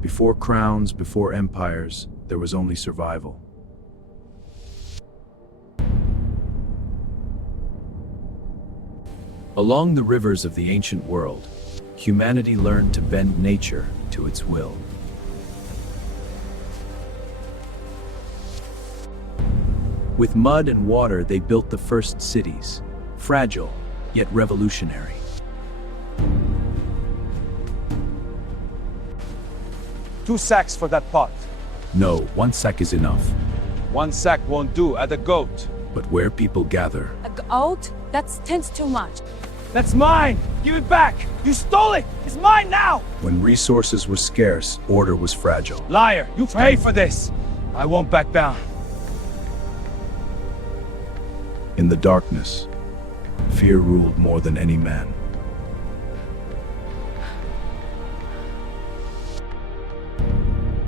Before crowns, before empires, there was only survival. Along the rivers of the ancient world, humanity learned to bend nature to its will. With mud and water, they built the first cities, fragile, yet revolutionary. Two sacks for that pot. No, 1 sack is enough. 1 sack won't do. Add a goat. But where people gather, A goat? That's tense too much. That's mine! Give it back! You stole it! It's mine now! when resources were scarce, order was fragile. Liar! You pay for this! I won't back down. In the darkness, fear ruled more than any man.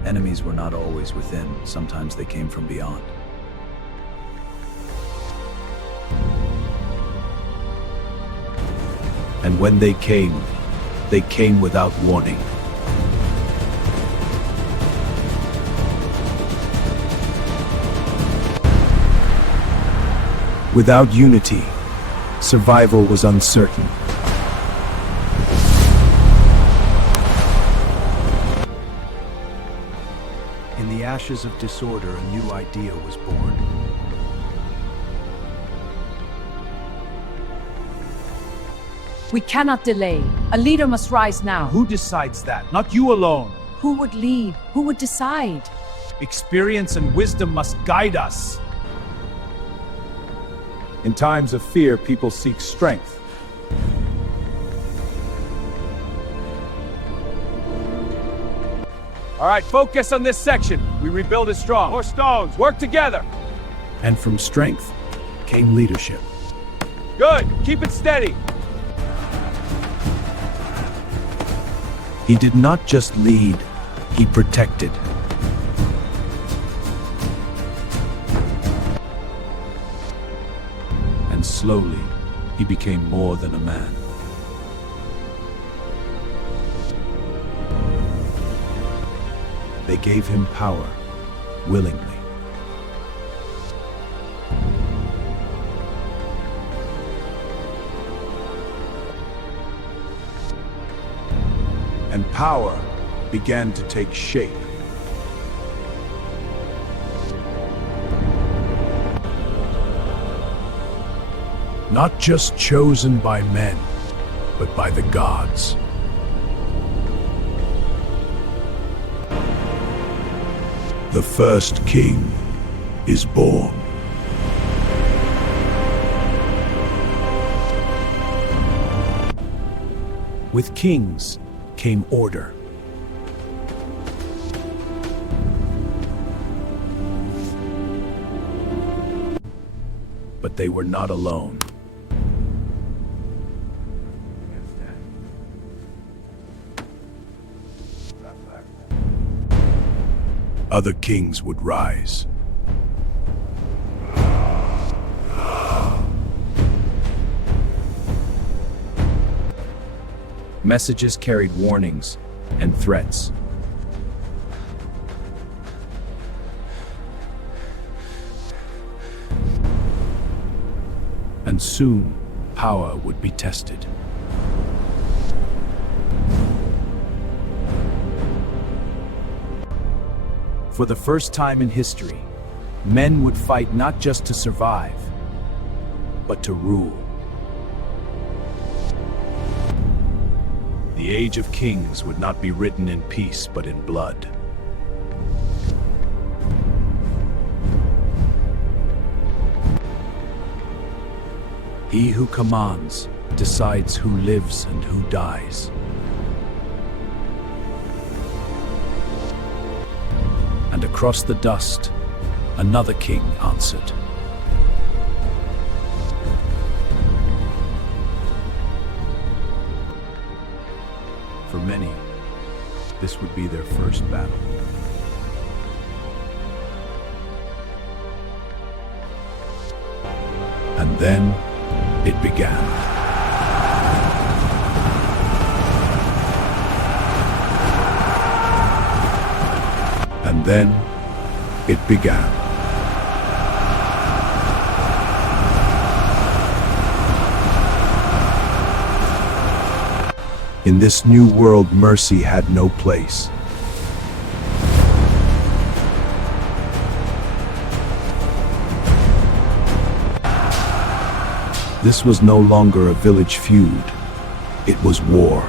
Enemies were not always within, sometimes they came from beyond. And when they came without warning. Without unity, survival was uncertain. In the ashes of disorder, a new idea was born. We cannot delay. A leader must rise now. Who decides that? Not you alone. Who would lead? Who would decide? Experience and wisdom must guide us. In times of fear, people seek strength. All right, focus on this section. We rebuild it strong. More stones. Work together. And from strength came leadership. Good. Keep it steady. He did not just lead, he protected. And slowly, he became more than a man. They gave him power, willingly. And power began to take shape. Not just chosen by men, but by the gods. The first king is born. With kings came order. But they were not alone. Other kings would rise. Messages carried warnings and threats. And soon, power would be tested. For the first time in history, men would fight not just to survive, but to rule. The age of kings would not be written in peace, but in blood. He who commands decides who lives and who dies. And across the dust, another king answered. For many, this would be their first battle. And then it began. And then it began. In this new world, mercy had no place. This was no longer a village feud. It was war.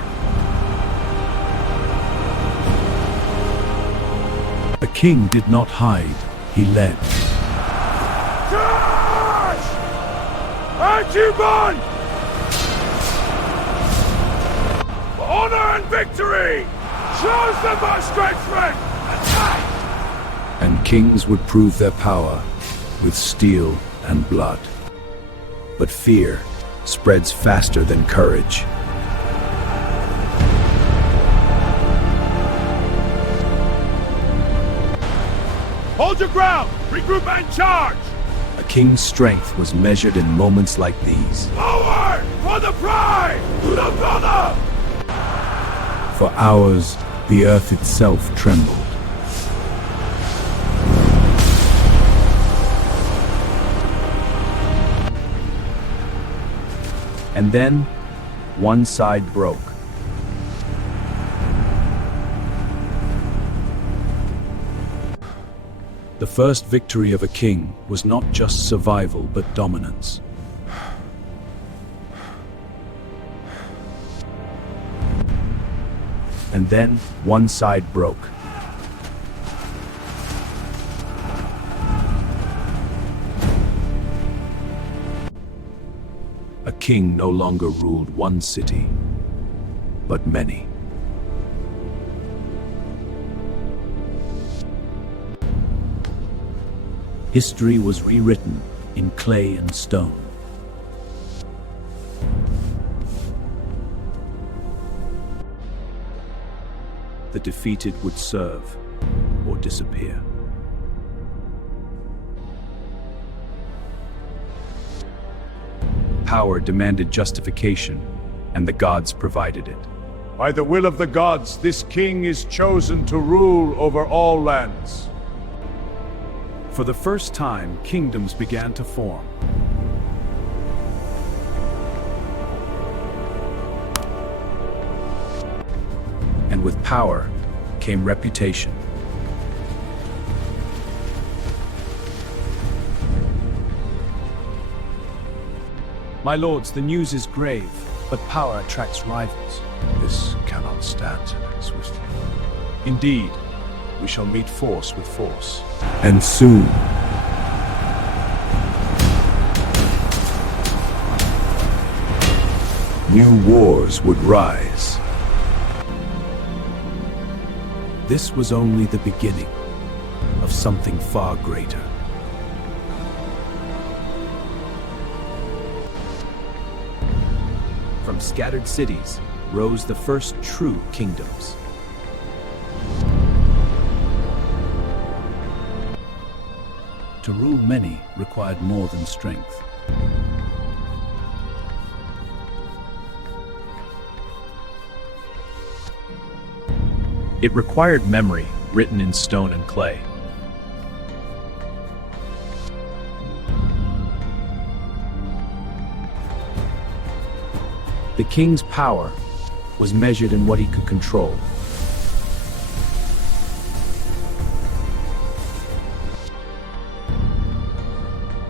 A king did not hide, he led. Charge! Archibald! For honor and victory! Shows them our strength! Attack! And kings would prove their power with steel and blood. But fear spreads faster than courage. Hold your ground! Regroup and charge! A king's strength was measured in moments like these. Forward! For the pride! To the brother! For hours, the earth itself trembled. And then, one side broke. The first victory of a king was not just survival, but dominance. And then, one side broke. A king no longer ruled one city, but many. History was rewritten in clay and stone. The defeated would serve or disappear. Power demanded justification, and the gods provided it. By the will of the gods, this king is chosen to rule over all lands. For the first time, kingdoms began to form. And with power came reputation. My lords, the news is grave, but power attracts rivals. This cannot stand, swiftly. Indeed, we shall meet force with force. And soon. New wars would rise. This was only the beginning of something far greater. From scattered cities rose the first true kingdoms. To rule many required more than strength. It required memory written in stone and clay. The king's power was measured in what he could control.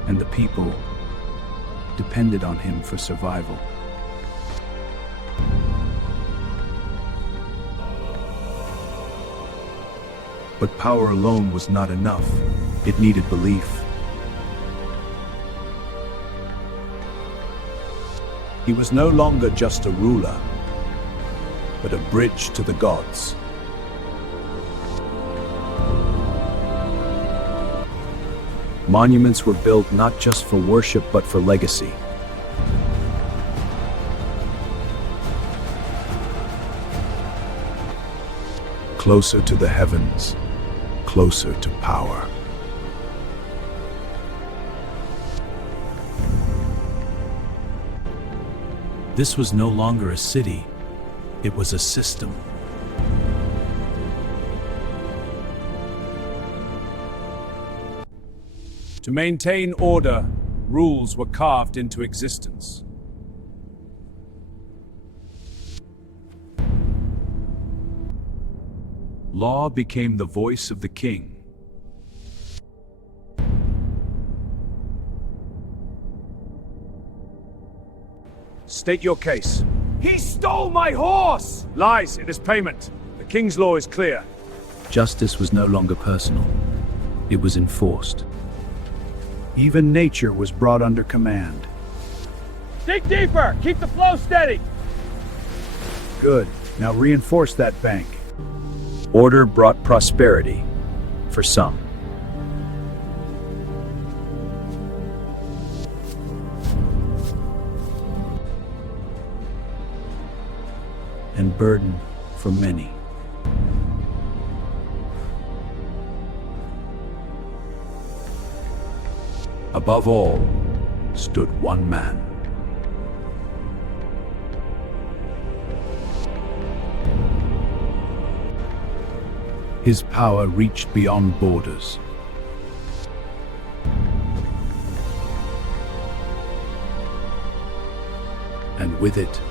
And the people depended on him for survival. But power alone was not enough. It needed belief. He was no longer just a ruler, but a bridge to the gods. Monuments were built not just for worship, but for legacy. Closer to the heavens, closer to power. This was no longer a city, it was a system. To maintain order, rules were carved into existence. Law became the voice of the king. State your case. He stole my horse! Lies, it is payment. The king's law is clear. Justice was no longer personal. It was enforced. Even nature was brought under command. Dig deeper! Keep the flow steady! Good. Now reinforce that bank. Order brought prosperity for some. And burden for many. Above all stood one man. His power reached beyond borders. And with it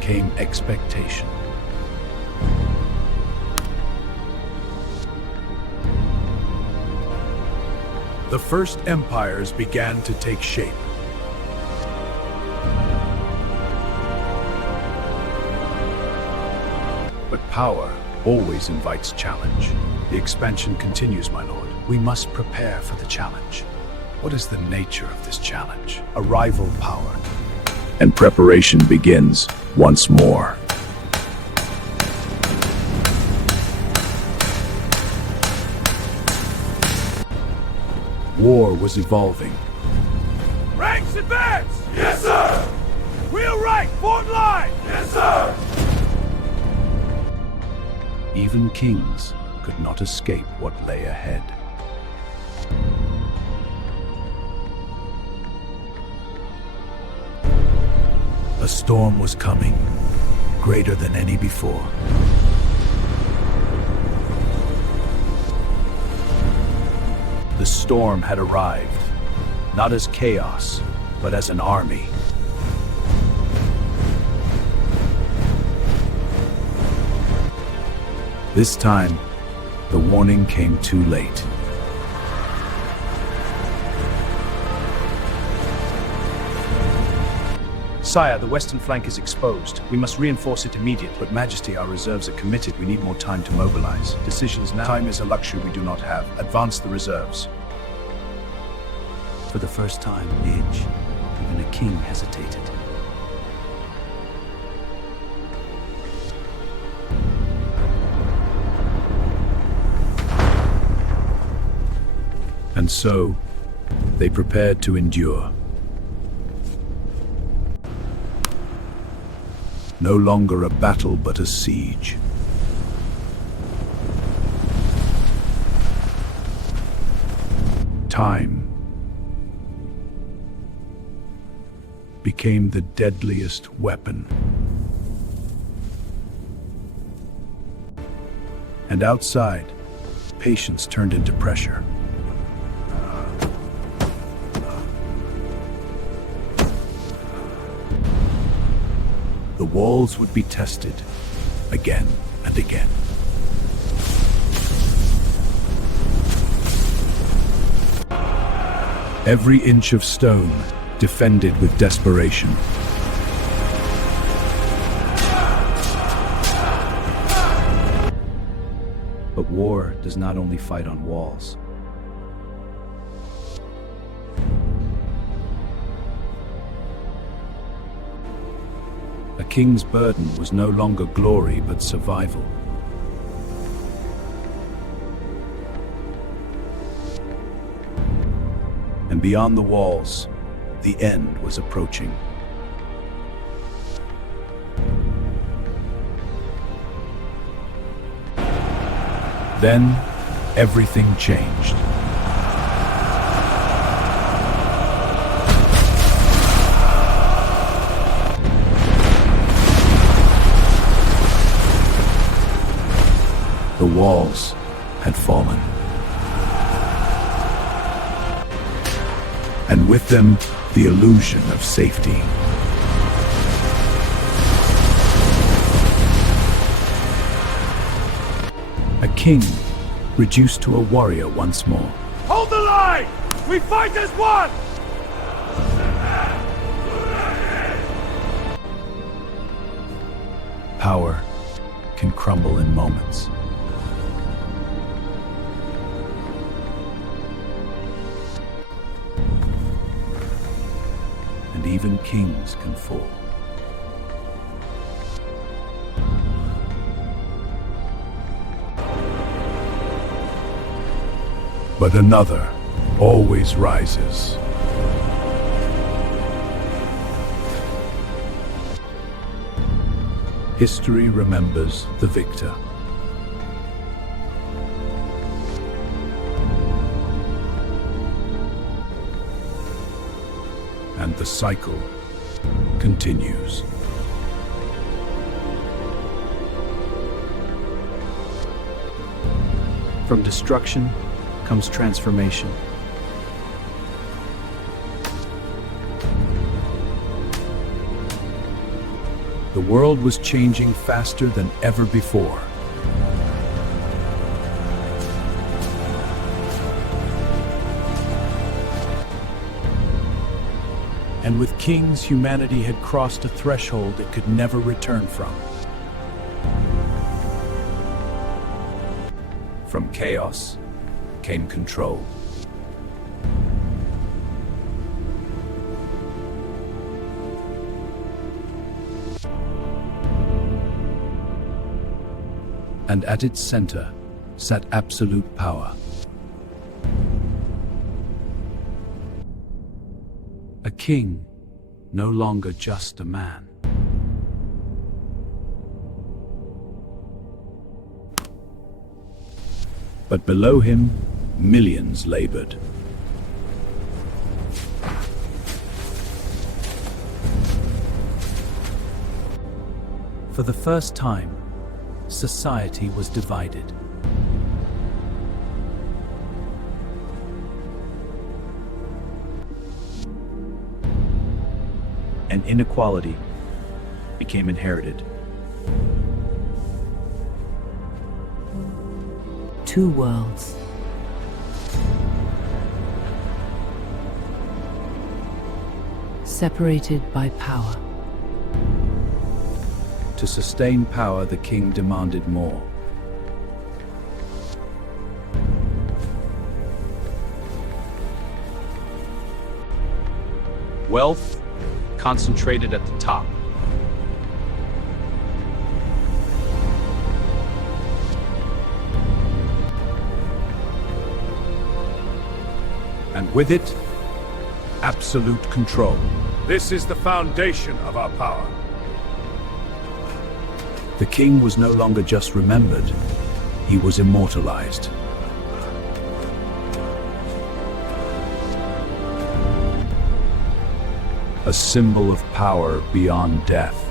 came expectation. The first empires began to take shape. But power always invites challenge. The expansion continues, my lord. We must prepare for the challenge. What is the nature of this challenge? A rival power. And preparation begins once more. War was evolving. Ranks advance! Yes, sir! Wheel right, forward line! Yes, sir! Even kings could not escape what lay ahead. A storm was coming, greater than any before. The storm had arrived, not as chaos, but as an army. This time, the warning came too late. Sire, the western flank is exposed. We must reinforce it immediately. But Majesty, our reserves are committed. We need more time to mobilize. Decisions now. Time is a luxury we do not have. Advance the reserves. For the first time in age, even a king hesitated. And so, they prepared to endure. No longer a battle, but a siege. Time became the deadliest weapon. And outside, patience turned into pressure. The walls would be tested again and again. Every inch of stone defended with desperation. But war does not only fight on walls. A king's burden was no longer glory, but survival. And beyond the walls, the end was approaching. Then, everything changed. The walls had fallen. and with them, the illusion of safety. A king reduced to a warrior once more. Hold the line! We fight as one! Power can crumble in moments. And even kings can fall. But another always rises. History remembers the victor. And the cycle continues. From destruction comes transformation. The world was changing faster than ever before. And with kings, humanity had crossed a threshold it could never return from. From chaos came control. And at its center sat absolute power. A king, no longer just a man. But below him, millions labored. For the first time, society was divided. And inequality became inherited. Two worlds. Separated by power. To sustain power, the king demanded more. Wealth concentrated at the top. And with it, absolute control. This is the foundation of our power. The king was no longer just remembered, he was immortalized. A symbol of power beyond death.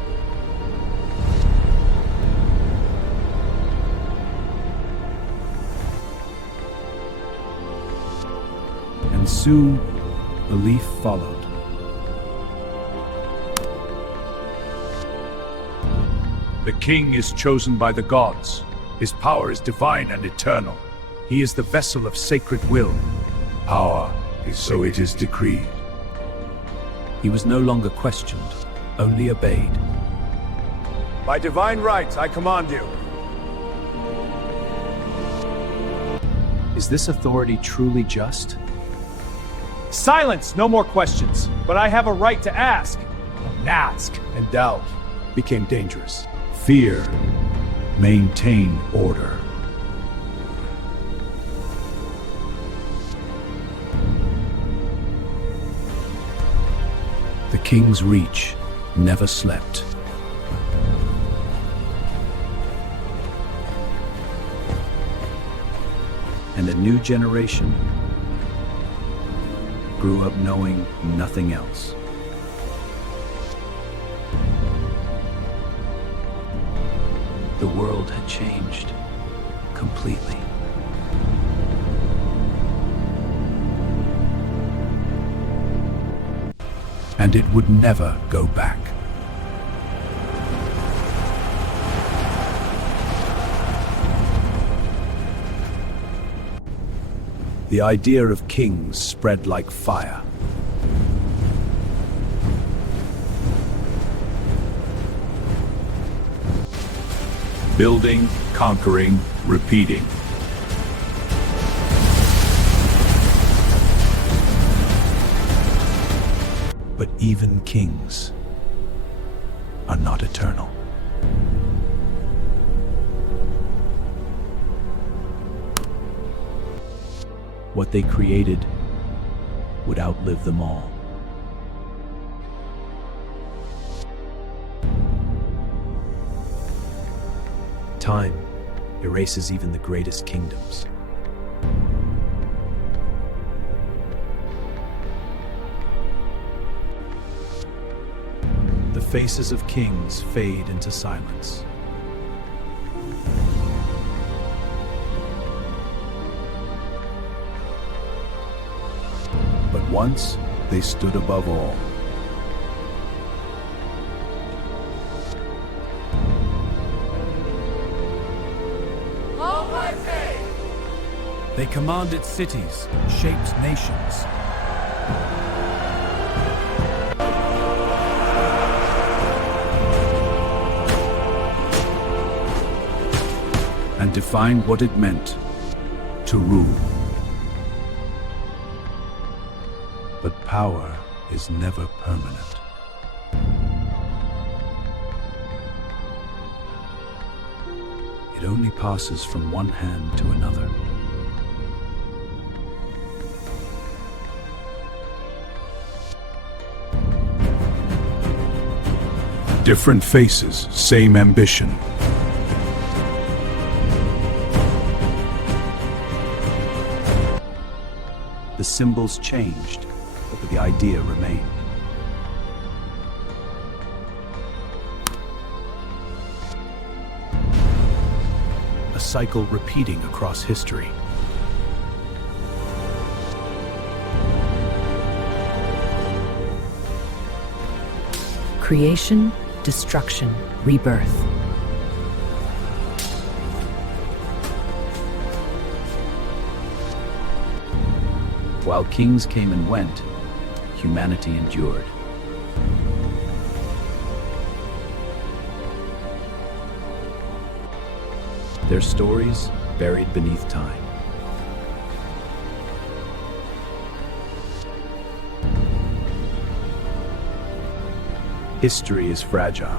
And soon, belief followed. The king is chosen by the gods. His power is divine and eternal. He is the vessel of sacred will. Power, so it is decreed. He was no longer questioned, only obeyed. By divine right, I command you. Is this authority truly just? Silence! No more questions. But I have a right to ask. Ask and doubt became dangerous. Fear, maintain order. The king's reach never slept. And a new generation grew up knowing nothing else. The world had changed completely. and it would never go back. The idea of kings spread like fire. Building, conquering, repeating. But even kings are not eternal. What they created would outlive them all. Time erases even the greatest kingdoms. The faces of kings fade into silence. But once they stood above all. They commanded cities, shaped nations. And defined what it meant to rule. But power is never permanent. It only passes from one hand to another. Different faces, same ambition. The symbols changed, but the idea remained. A cycle repeating across history. Creation, destruction, rebirth. While kings came and went, humanity endured. Their stories buried beneath time. History is fragile.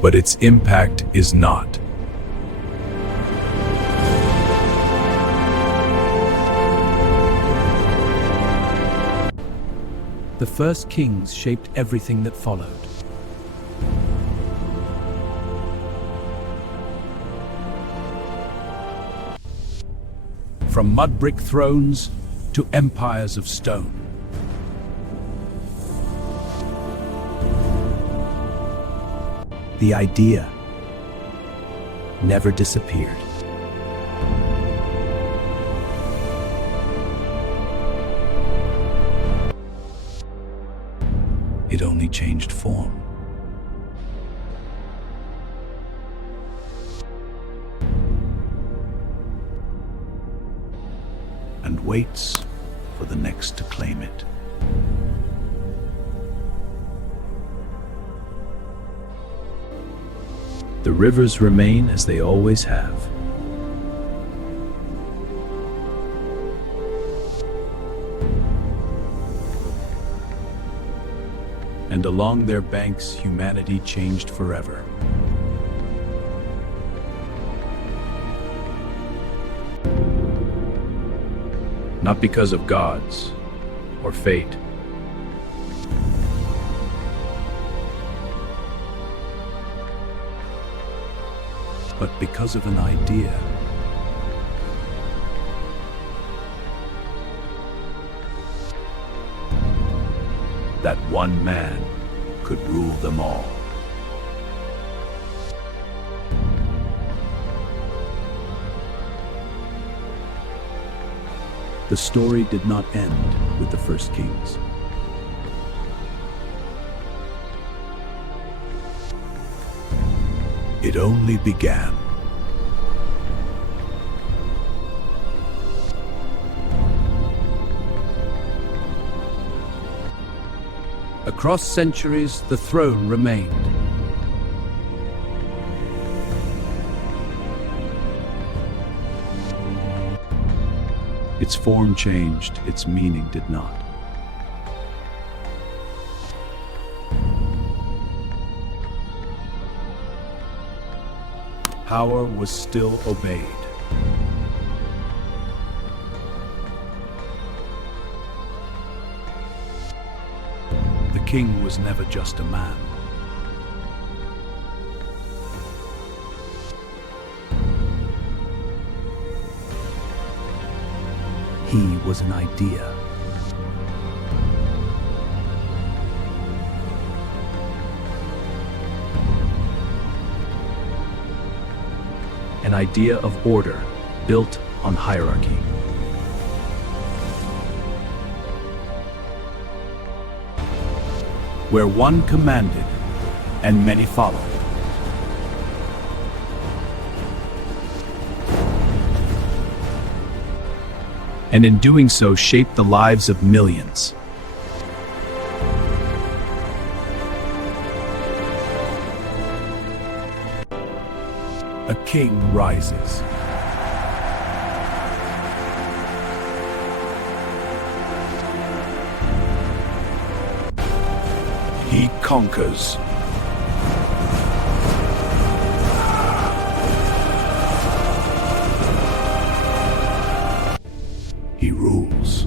But its impact is not. The first kings shaped everything that followed. From mud brick thrones to empires of stone. The idea never disappeared. It only changed form. And waits for the next to claim it. The rivers remain as they always have. And along their banks, humanity changed forever. Not because of gods or fate. But because of an idea. That one man could rule them all. The story did not end with the first kings. It only began. Across centuries, the throne remained. Its form changed, its meaning did not. Power was still obeyed. The king was never just a man. He was an idea. An idea of order built on hierarchy. Where one commanded and many followed. And in doing so shaped the lives of millions. A king rises. He conquers. He rules.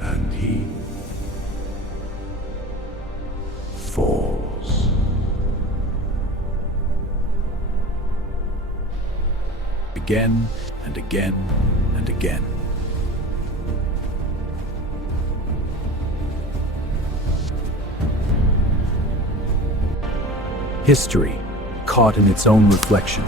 And he falls. Again and again and again. History, caught in its own reflection.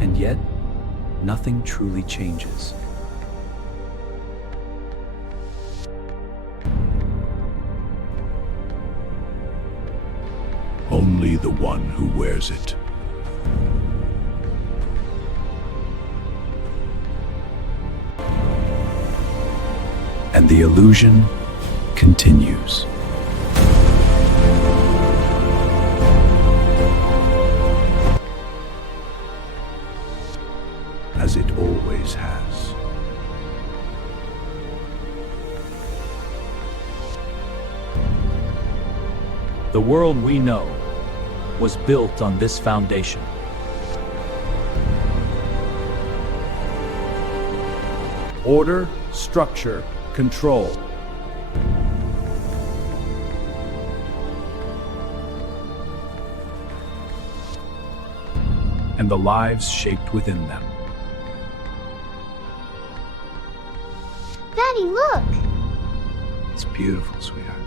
And yet, nothing truly changes. Only the one who wears it. And the illusion continues. As it always has. The world we know was built on this foundation. Order, structure, control. And the lives shaped within them. Daddy, look! It's beautiful, sweetheart.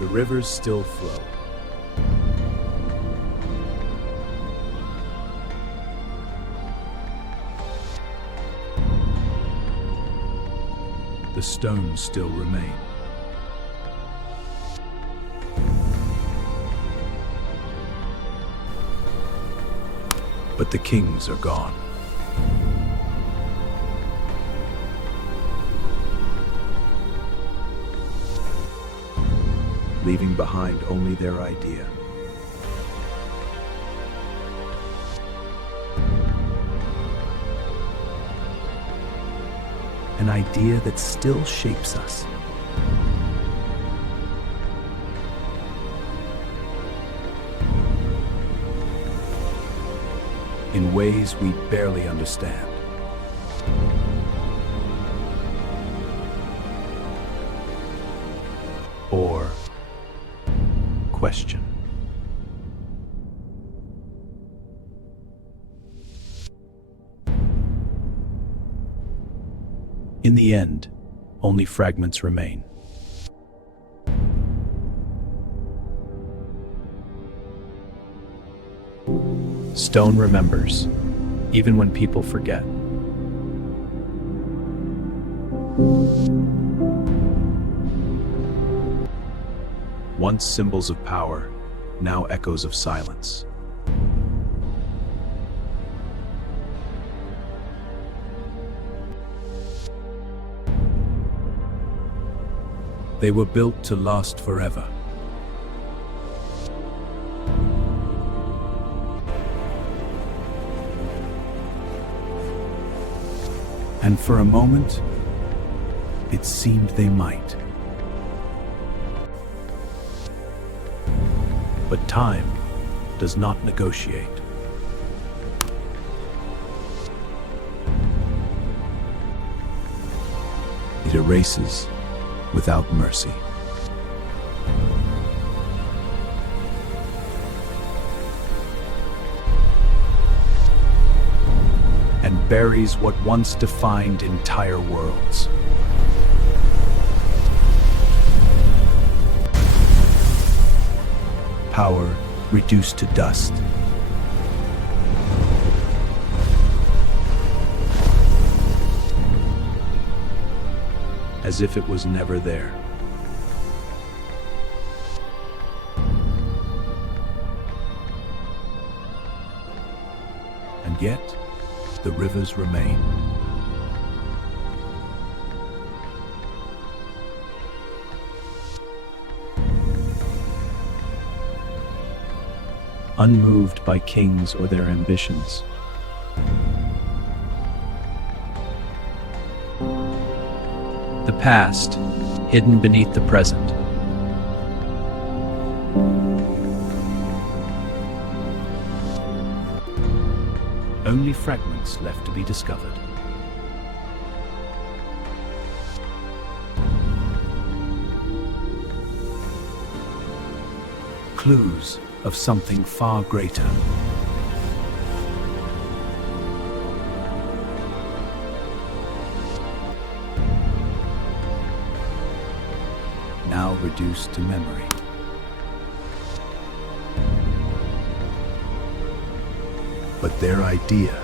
The rivers still flow. The stones still remain. But the kings are gone. Leaving behind only their idea. An idea that still shapes us. In ways we barely understand. Or question. In the end, only fragments remain. Stone remembers, even when people forget. Once symbols of power, now echoes of silence. They were built to last forever. And for a moment, it seemed they might. But time does not negotiate. It erases without mercy. And buries what once defined entire worlds. Power reduced to dust. As if it was never there. And yet, the rivers remain. Unmoved by kings or their ambitions. The past, hidden beneath the present. Only fragments left to be discovered. Clues of something far greater. Now reduced to memory. But their idea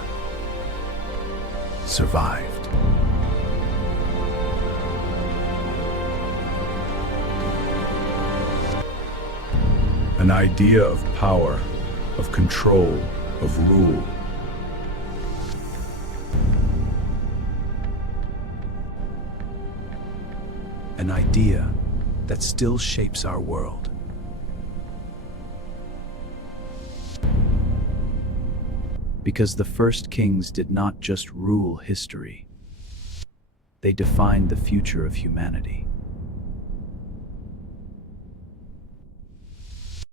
survived. An idea of power, of control, of rule. An idea that still shapes our world. Because the first kings did not just rule history, they defined the future of humanity.